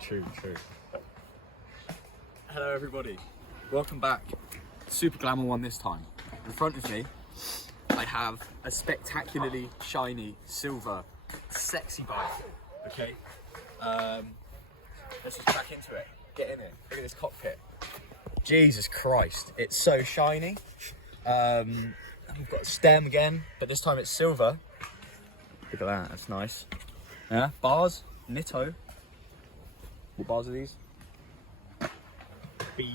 True. Hello everybody, welcome back. Super glamour one this time. In front of me, I have a spectacularly shiny silver, sexy bike. Okay, let's just crack into it. Get in it. Look at this cockpit. Jesus Christ, it's so shiny. We've got a stem again, but this time it's silver. Look at that, that's nice. Yeah, bars, Nitto. What bars are these? B.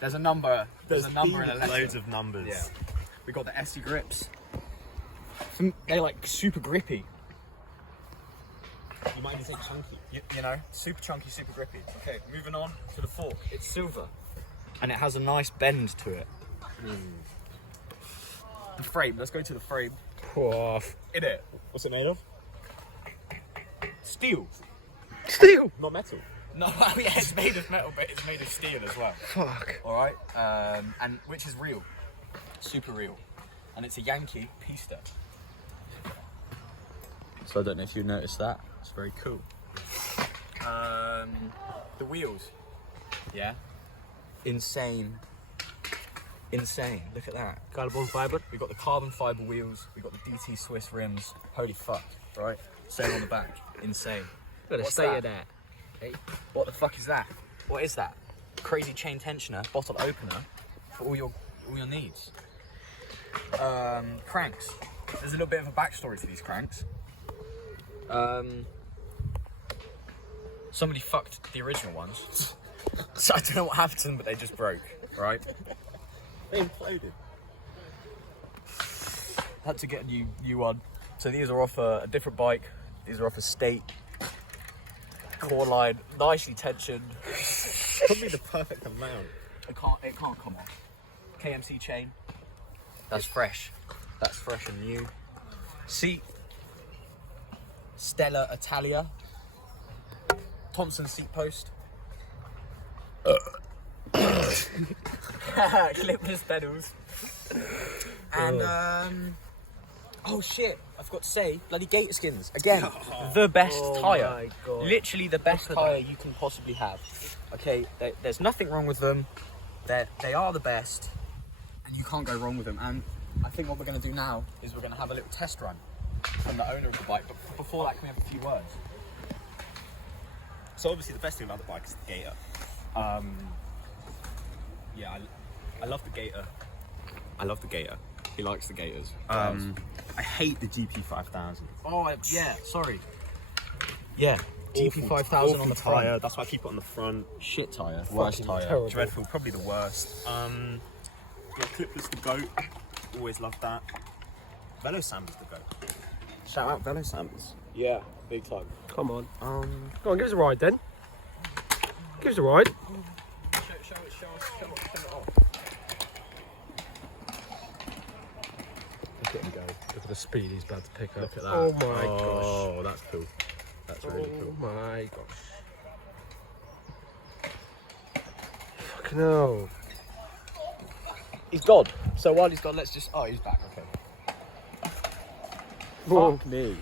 There's a number. There's a number and a letter. Loads of numbers. Yeah. We got the SE grips. They're like super grippy. You might even say chunky. You know, super chunky, super grippy. Okay, moving on to the fork. It's silver, and it has a nice bend to it. The frame. Let's go to the frame. In it. What's it made of? Steel. Steel! Not metal. No, yeah, it's made of metal, but it's made of steel as well. Fuck. All right, and which is real, super real, and it's a Yanchi pista. So I don't know if you noticed that. It's very cool. The wheels, yeah, insane. Look at that. Carbon fiber. We got the carbon fiber wheels. We got the DT Swiss rims. Holy fuck, right? Same on the back. Insane. Gotta What's stay that? at that. Okay. What the fuck is that? What is that? Crazy chain tensioner, bottle opener for all your needs. Cranks. There's a little bit of a backstory to these cranks. Somebody fucked the original ones. So I don't know what happened to them, but they just broke, right? They imploded. Had to get a new one. So these are off a different bike. These are off a State. Core line, nicely tensioned. Probably the perfect amount. It can't come off. KMC chain. That's fresh. That's fresh and new. Seat. Stella Italia. Thompson seat post. Clipless pedals. And oh shit, I forgot to say, bloody gator skins. Again, the best tyre. My God. Literally the best tyre you can possibly have. Okay, there's nothing wrong with them. They are the best, and you can't go wrong with them. And I think what we're going to do now is we're going to have a little test run from the owner of the bike. But before that, can we have a few words? So obviously the best thing about the bike is the gator. Yeah, I love the gator. I love the gator. He likes the gators. I hate the GP5000. Oh yeah, sorry. Yeah, GP5000 on the front. tyre. That's why I keep it on the front. Shit tyre. Worst tyre. terrible. Dreadful, probably the worst. Yeah, Clipper's the GOAT. Always loved that. Velo Sam's the GOAT. Shout out Velo Sam's. Yeah, big time. Come on. Go on, give us a ride then. Give us a ride. Show it off. Look at him go. Look at the speed he's about to pick up. Look at that. Oh my gosh. Oh, that's cool. That's really cool. Oh my gosh. Fucking hell. He's gone. So while he's gone, let's just. Oh, he's back. Okay. Whoa. Fuck me.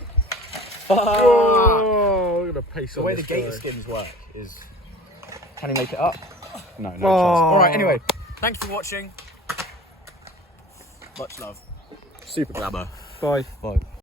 Oh, look at the pace The on way the this gator guy. skins work is. Can he make it up? No, no chance. Oh. All right. Anyway, thanks for watching. Much love. Super glamour. Bye. Bye.